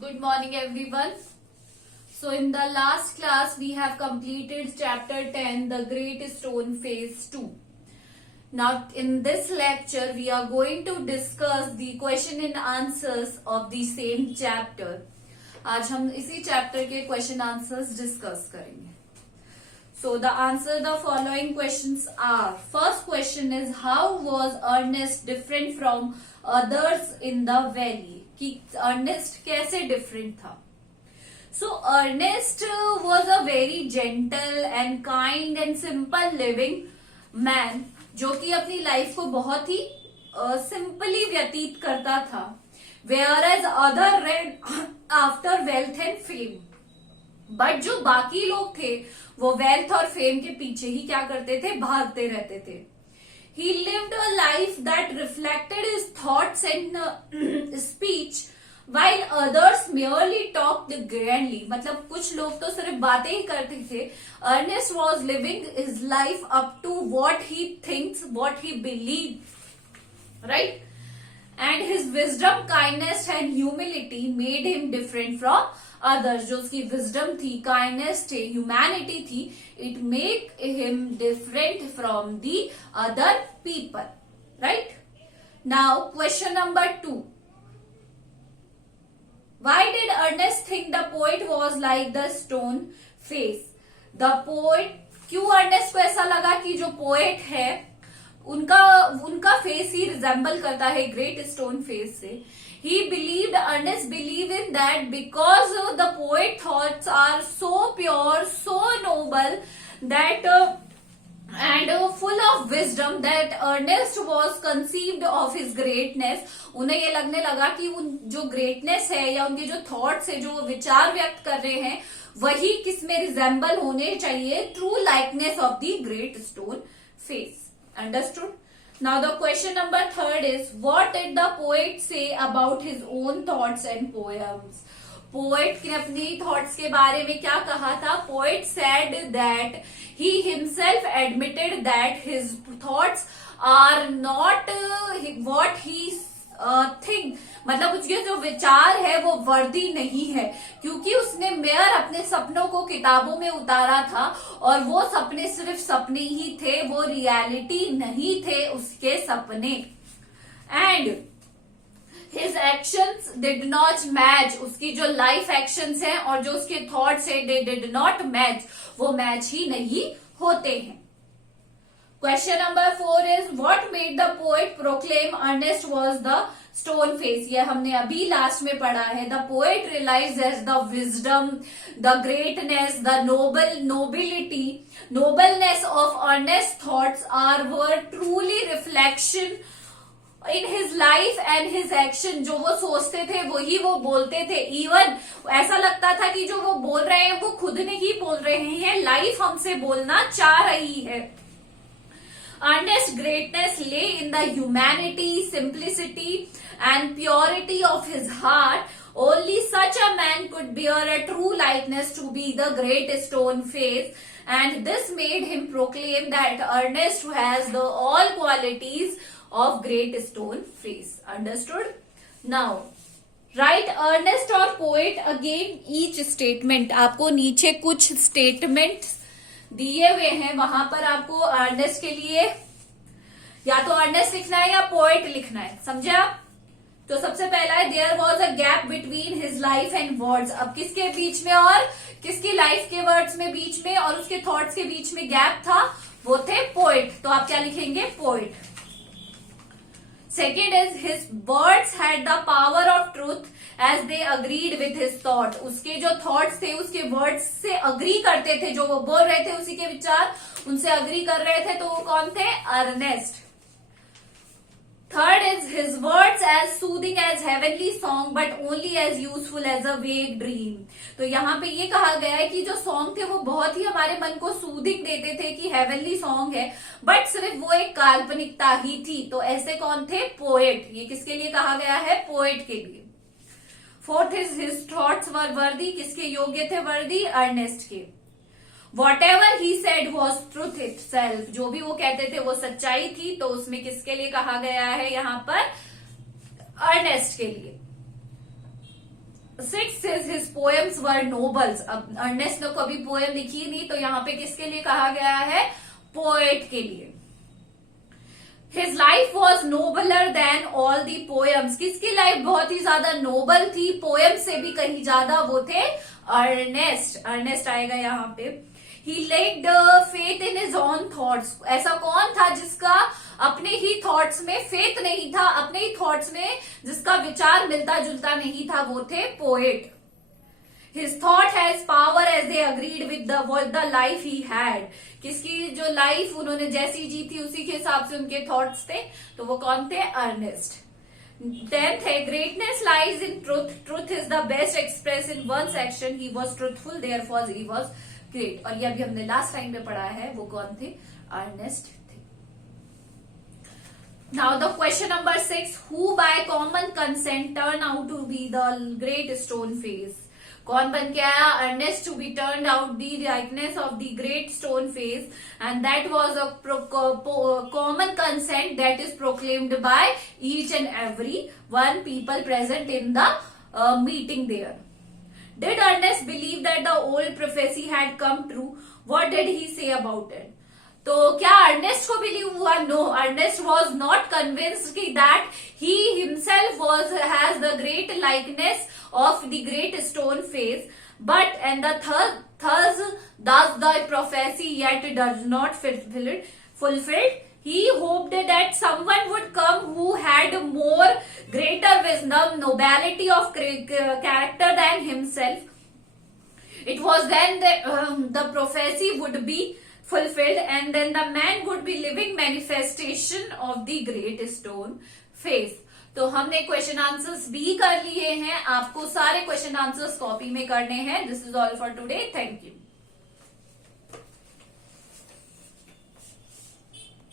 Good morning, everyone. So, in the last class, we have completed chapter 10, The Great Stone Phase 2. Now, in this lecture, we are going to discuss the question and answers of the same chapter. आज हम इसी chapter के question answers discuss करेंगे. So, the following questions are: first question is, how was Ernest different from others in the valley? कि Ernest कैसे different था. So Ernest was a very gentle and kind and simple living man, जो कि अपनी life को बहुत ही simply व्यतीत करता था. Whereas other red after wealth and fame, but जो बाकी लोग थे वो वेल्थ और फेम के पीछे ही क्या करते थे, भागते रहते थे. He lived a life that reflected his thoughts and speech, while others merely talked grandly. मतलब कुछ लोग तो सिर्फ बातें ही करते थे. Ernest was living his life up to what he thinks, what he believes, right? And his wisdom, kindness and humility made him different from others. जो उसकी wisdom थी, kindness थे, humanity थी, it make him different from the other people, right? Now, question number 2. Why did Ernest think the poet was like the stone face? The poet, क्यों Ernest को ऐसा लगा कि जो पोएट है उनका फेस ही रिजेंबल करता है ग्रेट स्टोन फेस से. He believed, Ernest believed in that because the poet thoughts are so pure, so noble that and full of wisdom that Ernest was conceived of his greatness. उन्हें ये लगने लगा कि उन जो ग्रेटनेस है या उनके जो थॉट्स है, जो विचार व्यक्त कर रहे हैं, वही किसमें रिजेंबल होने चाहिए, true likeness of the great stone face. Understood? Now the question number 3 is, what did the poet say about his own thoughts and poems? Poet ने अपनी थॉट्स के बारे में क्या कहा था? Poet said that he himself admitted that his thoughts are not what he think. मतलब उसके जो विचार है वो वर्दी नहीं है, क्योंकि उसने मेयर अपने सपनों को किताबों में उतारा था और वो सपने सिर्फ सपने ही थे, वो रियलिटी नहीं थे उसके सपने. And his actions did not match. उसकी जो लाइफ एक्शंस हैं और जो उसके थॉट्स है, दे डिड नॉट मैच, वो मैच ही नहीं होते हैं. Question number 4 is, what made the poet proclaim Ernest was the stone face? ये हमने अभी लास्ट में पढ़ा है. The poet realized as the wisdom, the greatness, the nobleness of Ernest's thoughts were truly reflection in his life and his action. जो वो सोचते थे वही वो बोलते थे. इवन ऐसा लगता था कि जो वो बोल रहे हैं वो खुद नहीं बोल रहे हैं, लाइफ हमसे बोलना चाह रही है. Ernest's greatness lay in the humanity, simplicity and purity of his heart. Only such a man could bear a true likeness to be the great stone face, and this made him proclaim that Ernest has the all qualities of great stone face. Understood? Now, write Ernest or poet again each statement. आपको नीचे कुछ statements दिए हुए हैं, वहां पर आपको Ernest के लिए या तो अर्नेस्ट लिखना है या पोएट लिखना है. समझे आप? तो सबसे पहला है, there was a gap between his life and words. अब किसके बीच में और किसकी लाइफ के वर्ड्स में बीच में और उसके थॉट्स के बीच में गैप था, वो थे पोएट. तो आप क्या लिखेंगे? Poet. Second is, his words had the power of truth as they agreed with his thought. उसके जो थॉट्स थे उसके वर्ड्स से अग्री करते थे, जो वो बोल रहे थे उसी के विचार उनसे अग्री कर रहे थे. तो वो कौन थे? Ernest. Third is, his words as soothing as heavenly song but only as useful as a vague dream. तो यहाँ पे ये कहा गया है कि जो सॉन्ग थे वो बहुत ही हमारे मन को सूदिंग देते थे कि हेवनली सॉन्ग है, बट सिर्फ वो एक काल्पनिकता ही थी. तो ऐसे कौन थे? पोएट. ये किसके लिए कहा गया है? पोएट के लिए. फोर्थ इज, हिज थॉट्स वर वर्दी. किसके योग्य थे वर्दी? अर्नेस्ट के. Whatever he said was truth itself. जो भी वो कहते थे वो सच्चाई थी. तो उसमें किसके लिए कहा गया है यहाँ पर? अर्नेस्ट के लिए. 6 is his poems were nobles. अब अर्नेस्ट ने कभी पोएम लिखी नहीं, तो यहाँ पे किसके लिए कहा गया है? पोएट के लिए. His life was nobler than all the poems. किसकी लाइफ बहुत ही ज्यादा नोबल थी? पोएम से भी कहीं ज्यादा वो थे अर्नेस्ट. अर्नेस्ट आएगा यहाँ पे. He lacked faith in his own thoughts. ऐसा कौन था जिसका अपने ही थॉट्स में फेथ नहीं था, अपने ही थॉट्स में जिसका विचार मिलता जुलता नहीं था? वो थे poet. His thought has power as they agreed with the life he had. किसकी जो लाइफ उन्होंने जैसी जी थी उसी के हिसाब से उनके थॉट्स थे, तो वो कौन थे? अर्नेस्ट. 10th है, greatness lies in truth. Truth is the best expressed in one's action. He was truthful, therefore he was great. और ये अभी हमने लास्ट टाइम पे पढ़ा है, वो कौन थे? अर्नेस्ट थे. Now the question number 6, who by common consent turned out to be the great stone face? कौन बन के आया? Ernest to be turn out the likeness of the great stone face, and that was a common consent that is proclaimed by each and every one people present in the meeting there. Did Ernest believe that the old prophecy had come true? What did he say about it? तो क्या Ernest को believe हुआ? No, Ernest was not convinced that he himself was has the great likeness of the great stone face, but and the thus the prophecy yet does not fulfilled. He hoped that someone would come who had more greater wisdom, nobility of character than himself. It was then the prophecy would be fulfilled, and then the man would be living manifestation of the great stone face. तो हमने question answers भी कर लिए हैं. आपको सारे question answers copy में करने हैं. This is all for today. Thank you.